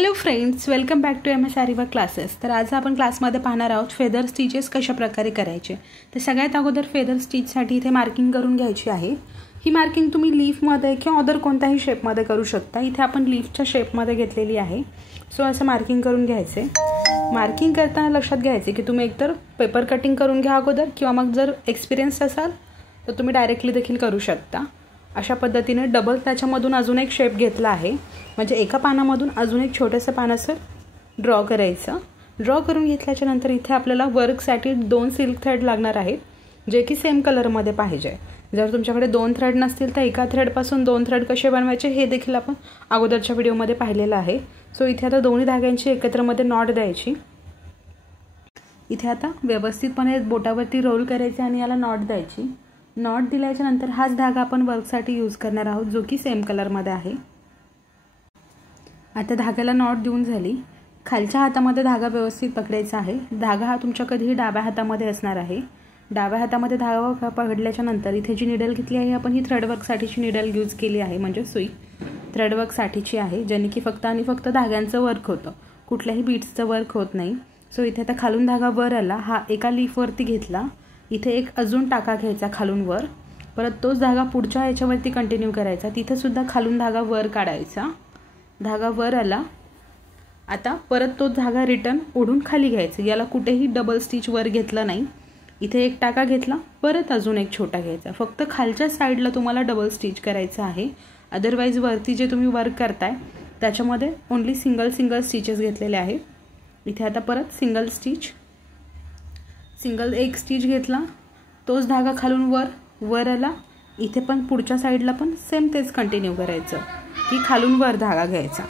Hello friends, welcome back to MS aari work classes. तर आज आपण क्लासमध्ये पाहणार आहोत फेदर स्टिचेस कशा प्रकारे करायचे. तर सगळ्यात अगोदर फेदर स्टिचसाठी इथे मार्किंग करून घ्यायची आहे. ही मार्किंग तुम्ही लीफमध्ये किंवा अदर कोणत्याही शेपमध्ये करू शकता. इथे आपण लीफच्या शेपमध्ये घेतलेली आहे. सो असं मार्किंग करून घ्यायचे. मार्किंग करताना लक्षात घ्यायचे की तुम्ही एकतर पेपर कटिंग करून घ्या अगोदर, किंवा मग जर एक्सपिरियन्स असाल तर तुम्ही डायरेक्टली देखील करू शकता. अशा पद्धतीने डबल त्याच्यामधून अजून एक शेप घेतला आहे. म्हणजे एका पानामधून अजून एक छोटंसं पान असं ड्रॉ करायचं. ड्रॉ करून घेतल्याच्या नंतर इथे आपल्याला वर्कसाठी 2 सिल्क थ्रेड लागणार आहेत, जे की सेम कलरमध्ये पाहिजे. जर तुमच्याकडे 2 थ्रेड नसतील तर एका थ्रेडपासून 2 थ्रेड कसे बनवायचे हे देखील आपण अगोदरच्या व्हिडिओमध्ये पाहिलेलं आहे. सो इथे आता दोन्ही धाग्यांची एकत्रमध्ये नॉट द्यायची. इथे आता व्यवस्थितपणे बोटावरती रोल करायचे आणि याला नॉट द्यायची. नॉट दिल्याच्या नंतर हाच धागा आपण वर्कसाठी यूज करणार आहोत, जो की सेम कलरमध्ये आहे. आता धाग्याला नॉट देऊन झाली. खालच्या हातामध्ये धागा व्यवस्थित पकडायचा आहे. धागा हा तुमच्या कधीही डाव्या हातामध्ये असणार आहे. डाव्या हातामध्ये धागा पकडल्याच्या नंतर इथे जी निडल घेतली आहे आपण ही थ्रेडवर्कसाठीची निडल यूज केली आहे, म्हणजे सुई थ्रेडवर्कसाठीची आहे, ज्याने की फक्त आणि फक्त धाग्यांचं वर्क होतं, कुठल्याही बीट्सचं वर्क होत नाही. सो इथे आता खालून धागा वर आला, हा एका लीफवरती घेतला. इथे एक अजून टाका घ्यायचा खालून वर. परत तोच धागा पुढच्या याच्यावरती कंटिन्यू करायचा. तिथे सुद्धा खालून धागा वर काढायचा. धागा वर आला. आता परत तो धागा रिटर्न ओढून खाली घ्यायचा. याला कुठेही डबल स्टिच वर घेतलं नाही. इथे एक टाका घेतला, परत अजून एक छोटा घ्यायचा. फक्त खालच्या साईडला तुम्हाला डबल स्टिच करायचं आहे. अदरवाईज वरती जे तुम्ही वर्क करताय त्याच्यामध्ये ओन्ली सिंगल स्टिचेस घेतलेले आहेत. इथे आता परत सिंगल एक स्टिच घेतला. तोच धागा खालून वर आला. इथे पण पुढच्या साईडला पण सेम तेच कंटिन्यू करायचं की खालून वर धागा घ्यायचा.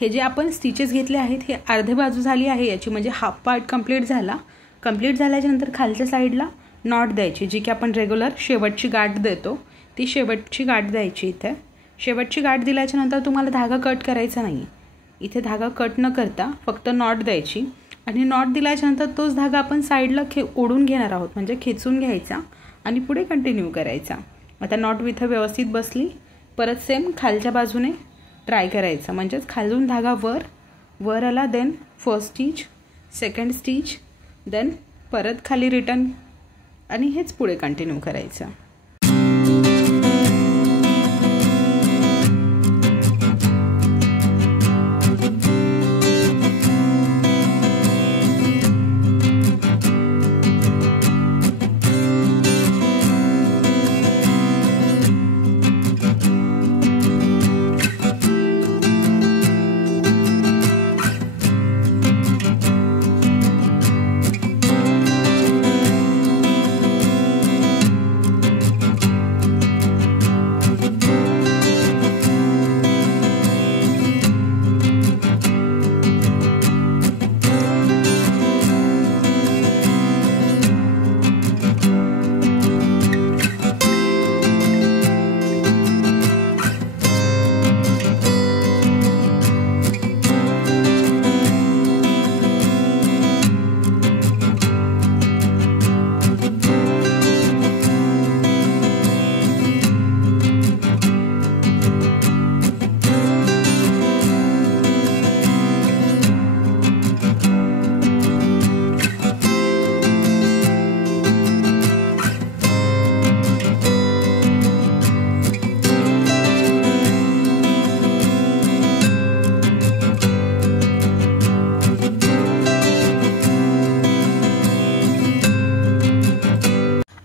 हे जे आपण स्टिचेस घेतले आहेत हे अर्धे बाजू झाली आहे याची, म्हणजे हाफ पार्ट कंप्लीट झाला. कंप्लीट झाल्याच्या नंतर खालच्या साईडला नॉट द्यायची, जी की आपण रेग्युलर शेवटची गाठ देतो ती शेवटची गाठ द्यायची. इथे शेवटची गाठ दिल्याच्या नंतर तुम्हाला धागा कट करायचा नाही. इथे धागा कट न करता फक्त नॉट द्यायची. आणि नॉट दिल्याच्या नंतर तोच धागा आपण साईडला ओढून घेणार आहोत, म्हणजे खेचून घ्यायचा आणि पुढे कंटिन्यू करायचा. आता नॉट इथं व्यवस्थित बसली. परत सेम खालच्या बाजूने ट्राय करायचं, म्हणजेच खालून धागा वर आला, then first stitch, second stitch, then परत खाली रिटर्न, आणि हेच पुढे कंटिन्यू करायचं.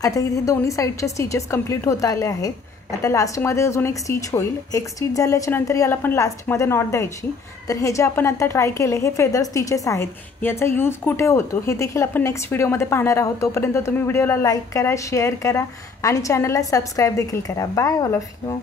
आता इथे दोन्ही साईडचे स्टिचेस कंप्लीट होत आले आहेत. आता लास्टमध्ये अजून एक स्टिच होईल. एक स्टिच झाल्याच्या नंतर याला पण लास्टमध्ये नॉट द्यायची. तर हे जे आपण आता ट्राय केले हे फेदर स्टिचेस आहेत. याचा यूज कुठे होतो हे देखील आपण नेक्स्ट व्हिडिओमध्ये पाहणार आहोत. तोपर्यंत तुम्ही व्हिडिओला लाईक करा, शेअर करा आणि चॅनलला सबस्क्राईब देखील करा. Bye all of you.